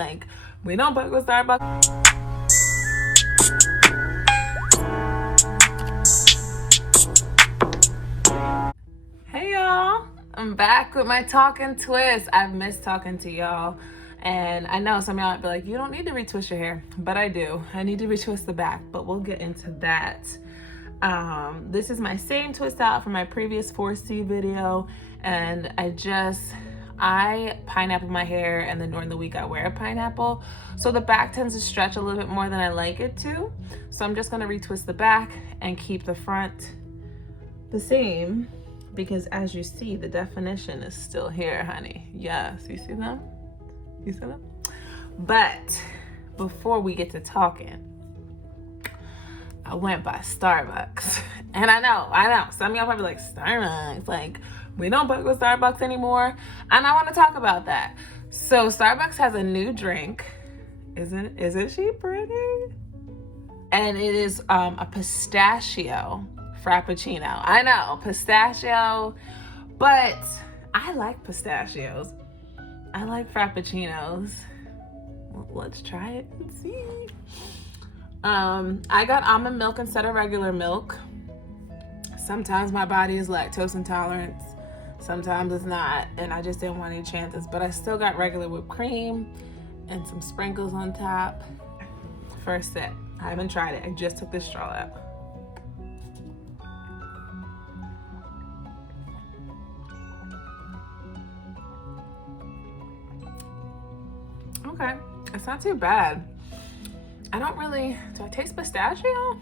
Like, we don't fuck with Starbucks. Hey y'all, I'm back with my Talk and Twist. I've missed talking to y'all. And I know some of y'all might be like, you don't need to retwist your hair, but I do. I need to retwist the back, but we'll get into that. This is my same twist out from my previous 4C video, and I pineapple my hair, and then during the week I wear a pineapple. So the back tends to stretch a little bit more than I like it to. So I'm just gonna retwist the back and keep the front the same, because as you see, the definition is still here, honey. Yes, you see them? You see them? But before we get to talking, I went by Starbucks. And I know, some of y'all probably like, Starbucks, like, we don't fuck with Starbucks anymore. And I want to talk about that. So Starbucks has a new drink. Isn't she pretty? And it is a pistachio Frappuccino. I know, pistachio, but I like pistachios. I like Frappuccinos. Well, let's try it and see. I got almond milk instead of regular milk. Sometimes my body is lactose intolerant, sometimes it's not, and I just didn't want any chances, but I still got regular whipped cream and some sprinkles on top. First sip. I haven't tried it. I just took the straw out. Okay, it's not too bad. I don't really, do I taste pistachio?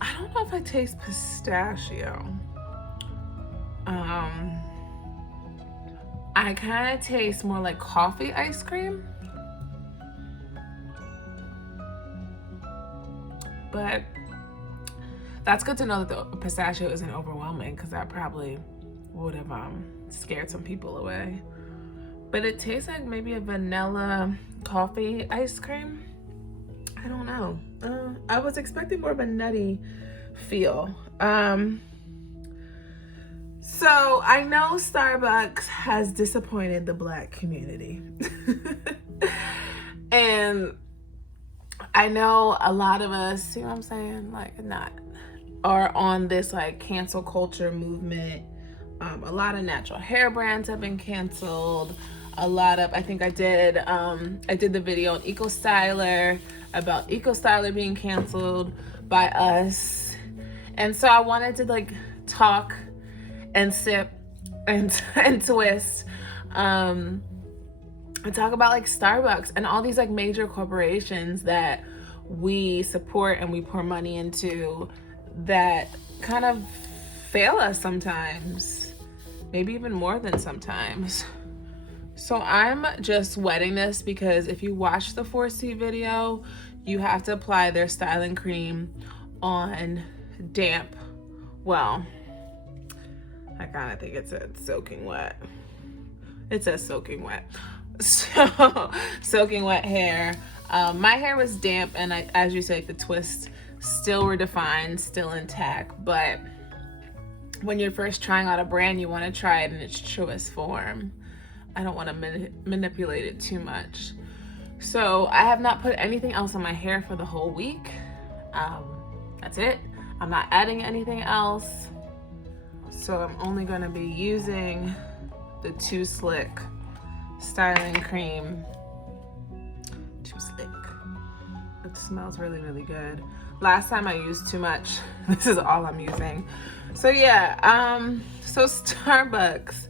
I don't know if I taste pistachio. I kind of taste more like coffee ice cream. But that's good to know that the pistachio isn't overwhelming, because that probably would have scared some people away. But it tastes like maybe a vanilla coffee ice cream. I don't know. I was expecting more of a nutty feel. So I know Starbucks has disappointed the Black community. And I know a lot of us, see what I'm saying? Like, are on this like cancel culture movement. A lot of natural hair brands have been canceled. I think I did the video on Eco Styler about Eco Styler being canceled by us. And so I wanted to like talk and sip and twist and talk about like Starbucks and all these like major corporations that we support and we pour money into that kind of fail us sometimes, maybe even more than sometimes. So I'm just wetting this because if you watch the 4C video, you have to apply their styling cream on damp, well, I kind of think it said soaking wet. It says soaking wet. So soaking wet hair. My hair was damp, and as you say, the twists still were defined, still intact. But when you're first trying out a brand, you want to try it in its truest form. I don't want to manipulate it too much. So I have not put anything else on my hair for the whole week. That's it. I'm not adding anything else. So I'm only going to be using the Too Slick styling cream. Too Slick. It smells really, really good. Last time I used too much. This is all I'm using. So yeah, so Starbucks.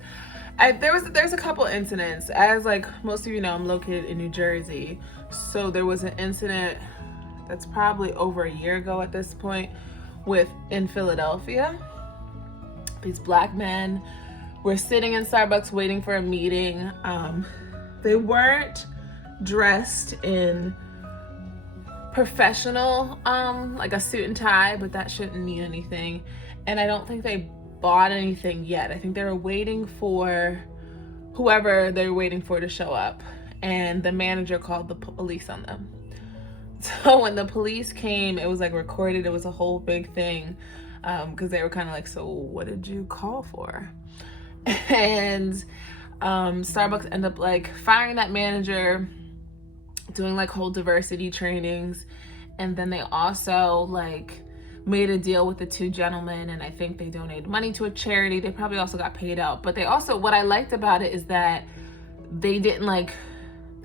There's a couple incidents. As like most of you know, I'm located in New Jersey. So there was an incident that's probably over a year ago at this point in Philadelphia. These Black men were sitting in Starbucks waiting for a meeting. They weren't dressed in professional, like a suit and tie, but that shouldn't mean anything. And I don't think they bought anything yet. I think they were waiting for whoever they were waiting for to show up. And the manager called the police on them. So when the police came, it was like recorded. It was a whole big thing because they were kind of like, so what did you call for? And Starbucks ended up like firing that manager, doing like whole diversity trainings. And then they also like made a deal with the two gentlemen, and I think they donated money to a charity. They probably also got paid out, but they also, what I liked about it is that they didn't like,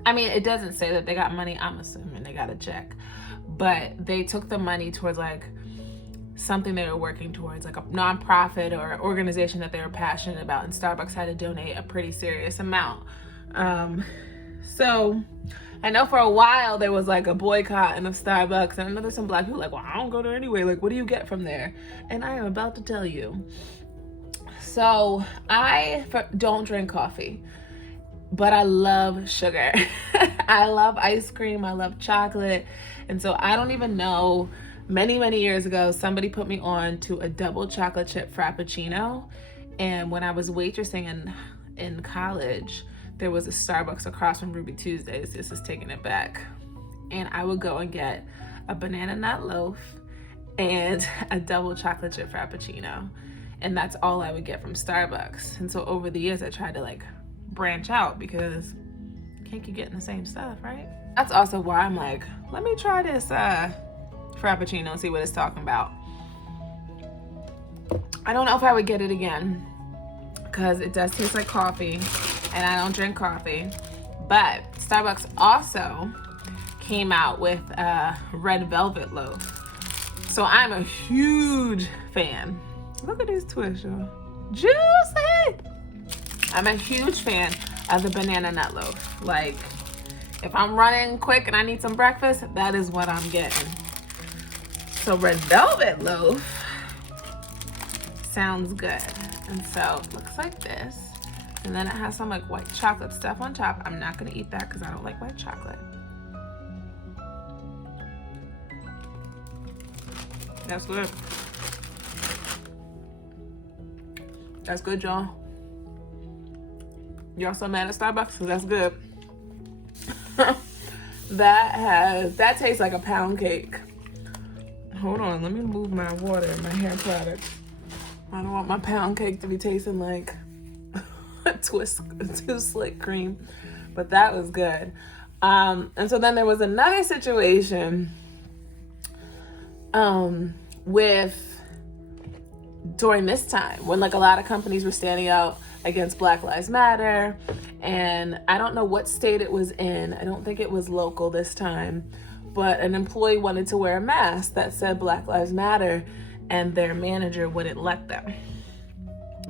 I mean, it doesn't say that they got money. I'm assuming they got a check, but they took the money towards like something they were working towards, like a nonprofit or organization that they were passionate about, and Starbucks had to donate a pretty serious amount. So I know for a while there was like a boycotting of Starbucks, and I know there's some black people like, well, I don't go there anyway. Like, what do you get from there? And I am about to tell you. So I don't drink coffee, but I love sugar. I love ice cream. I love chocolate. And so I don't even know, many years ago, somebody put me on to a double chocolate chip Frappuccino. And when I was waitressing in college, there was a Starbucks across from Ruby Tuesdays. This is taking it back. And I would go and get a banana nut loaf and a double chocolate chip Frappuccino. And that's all I would get from Starbucks. And so over the years, I tried to like branch out because you can't keep getting the same stuff, right? That's also why I'm like, let me try this Frappuccino and see what it's talking about. I don't know if I would get it again because it does taste like coffee, and I don't drink coffee. But Starbucks also came out with a red velvet loaf. So I'm a huge fan. Look at these twists, y'all. Juicy! I'm a huge fan of the banana nut loaf. Like, if I'm running quick and I need some breakfast, that is what I'm getting. So red velvet loaf sounds good. And so it looks like this. And then it has some like white chocolate stuff on top. I'm not gonna eat that because I don't like white chocolate. That's good. That's good, y'all. Y'all so mad at Starbucks? Because that's good. That tastes like a pound cake. Hold on, let me move my water and my hair product. I don't want my pound cake to be tasting like too slick cream, but that was good. And so then there was another situation with during this time when like a lot of companies were standing out against Black Lives Matter, and I don't know what state it was in. I don't think it was local this time, but an employee wanted to wear a mask that said Black Lives Matter, and their manager wouldn't let them.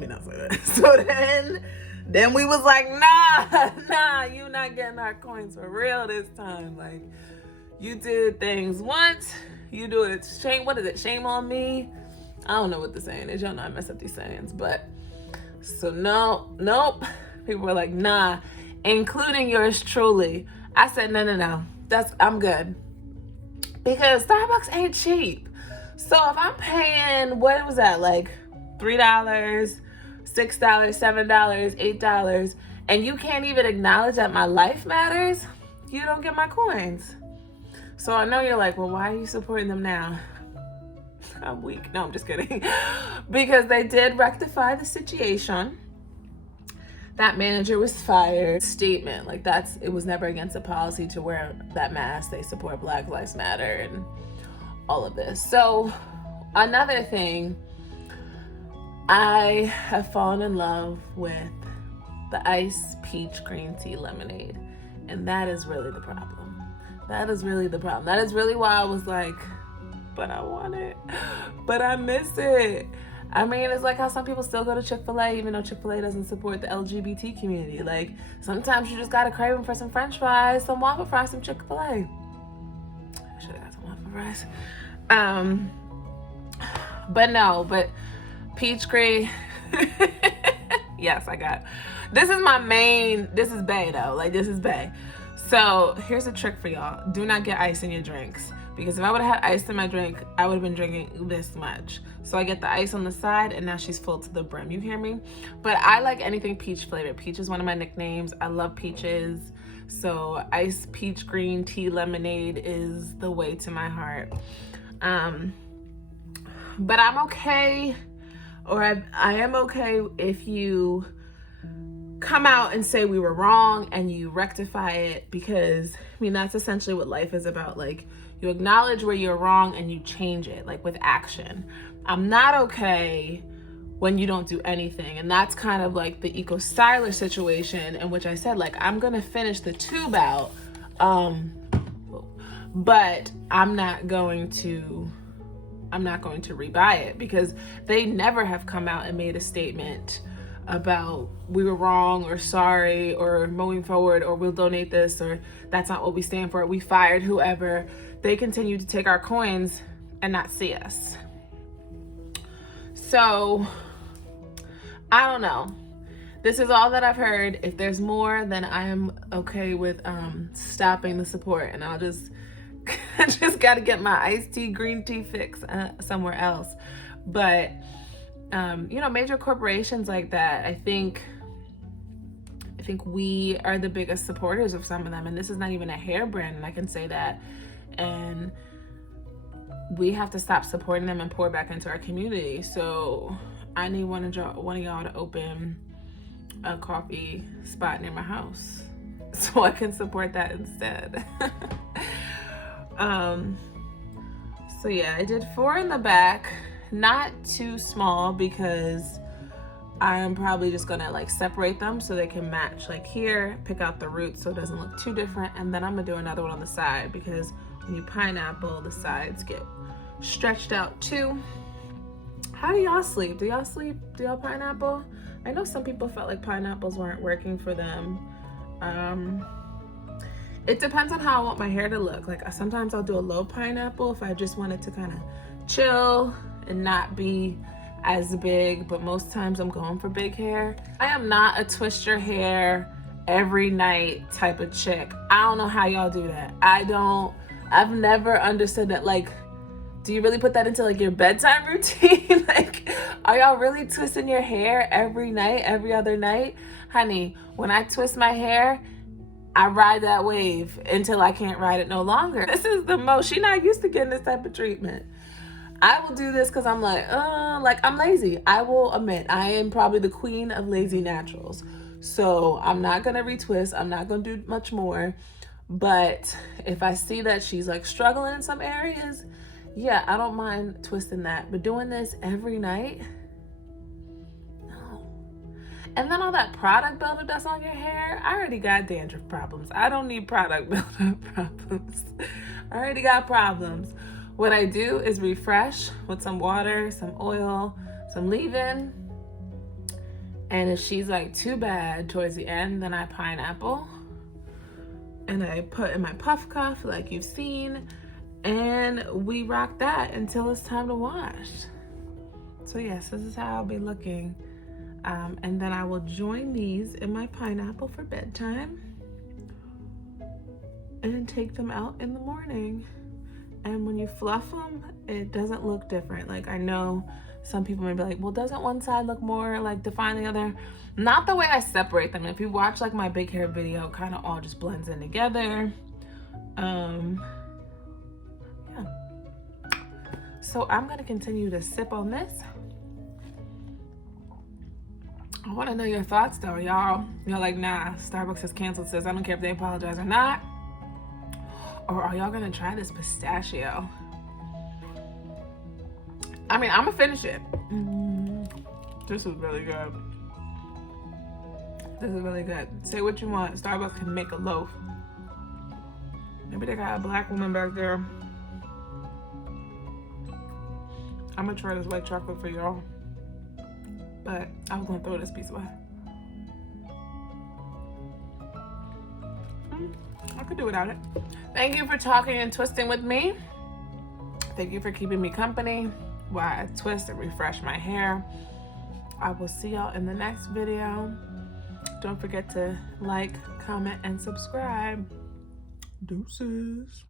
You know, so then we was like, nah, you not getting our coins for real this time. Like, you did things once, you do it. Shame, what is it? Shame on me? I don't know what the saying is. Y'all know I mess up these sayings, but so nope. People were like, nah, including yours truly. I said, no. I'm good. Because Starbucks ain't cheap. So if I'm paying, what was that, like $3, $6, $7, $8, and you can't even acknowledge that my life matters, you don't get my coins. So I know you're like, well, why are you supporting them now? I'm weak. No, I'm just kidding. Because they did rectify the situation. That manager was fired. Statement, like it was never against the policy to wear that mask. They support Black Lives Matter and all of this. So another thing, I have fallen in love with the iced peach green tea lemonade. And that is really the problem. That is really why I was like, but I want it, but I miss it. I mean, it's like how some people still go to Chick-fil-A even though Chick-fil-A doesn't support the LGBT community. Like, sometimes you just got a craving for some french fries, some waffle fries, some Chick-fil-A. I should have got some waffle fries. But peach green. Yes, I got. This is bae though. Like, this is bae. So here's a trick for y'all. Do not get ice in your drinks. Because if I would have had ice in my drink, I would have been drinking this much. So I get the ice on the side, and now she's full to the brim. You hear me? But I like anything peach flavored. Peach is one of my nicknames. I love peaches. So iced peach green tea lemonade is the way to my heart. But I'm okay, or I am okay if you come out and say we were wrong and you rectify it, because I mean that's essentially what life is about. Like, you acknowledge where you're wrong and you change it, like with action. I'm not okay when you don't do anything. And that's kind of like the Eco Styler situation, in which I said, like, I'm gonna finish the tube out, but I'm not going to rebuy it, because they never have come out and made a statement about we were wrong or sorry or moving forward or we'll donate this or that's not what we stand for, we fired whoever. They continue to take our coins and not see us. So I don't know. This is all that I've heard. If there's more, then I am okay with stopping the support, and I'll just I just got to get my iced tea, green tea fix somewhere else. But you know, major corporations like that, I think we are the biggest supporters of some of them, and this is not even a hair brand, and I can say that. And we have to stop supporting them and pour back into our community. So I need one of y'all to open a coffee spot near my house so I can support that instead. So yeah, I did 4 in the back, not too small, because I'm probably just gonna like separate them so they can match, like here, pick out the roots so it doesn't look too different, and then I'm gonna do another one on the side, because when you pineapple, the sides get stretched out too. How do y'all sleep? Do y'all sleep? Do y'all pineapple? I know some people felt like pineapples weren't working for them. It depends on how I want my hair to look. Like sometimes I'll do a low pineapple if I just want it to kind of chill and not be as big, but most times I'm going for big hair. I am not a twist your hair every night type of chick. I don't know how y'all do that. I've never understood that. Like, do you really put that into like your bedtime routine? Like, are y'all really twisting your hair every night, every other night? Honey, when I twist my hair, I ride that wave until I can't ride it no longer. This is the most, she not used to getting this type of treatment. I will do this because I'm like I'm lazy. I will admit, I am probably the queen of lazy naturals. So I'm not gonna retwist, I'm not gonna do much more. But if I see that she's like struggling in some areas, yeah, I don't mind twisting that. But doing this every night, no. And then all that product buildup that's on your hair, I already got dandruff problems. I don't need product buildup problems. I already got problems. What I do is refresh with some water, some oil, some leave-in. And if she's like too bad towards the end, then I pineapple. And I put in my puff cuff like you've seen. And we rock that until it's time to wash. So yes, this is how I'll be looking. And then I will join these in my pineapple for bedtime and take them out in the morning. And when you fluff them, it doesn't look different. Like, I know some people may be like, well, doesn't one side look more like defined than the other? Not the way I separate them. If you watch like my big hair video, it kind of all just blends in together. Yeah. So I'm gonna continue to sip on this. I want to know your thoughts though, y'all. You're like, nah, Starbucks has canceled, says I don't care if they apologize or not. Or are y'all gonna try this pistachio? I mean, I'm gonna finish it. This is really good. This is really good. Say what you want. Starbucks can make a loaf. Maybe they got a black woman back there. I'm gonna try this white chocolate for y'all. But I was gonna throw this piece away. I could do without it. Thank you for talking and twisting with me. Thank you for keeping me company while I twist and refresh my hair. I will see y'all in the next video. Don't forget to like, comment, and subscribe. Deuces.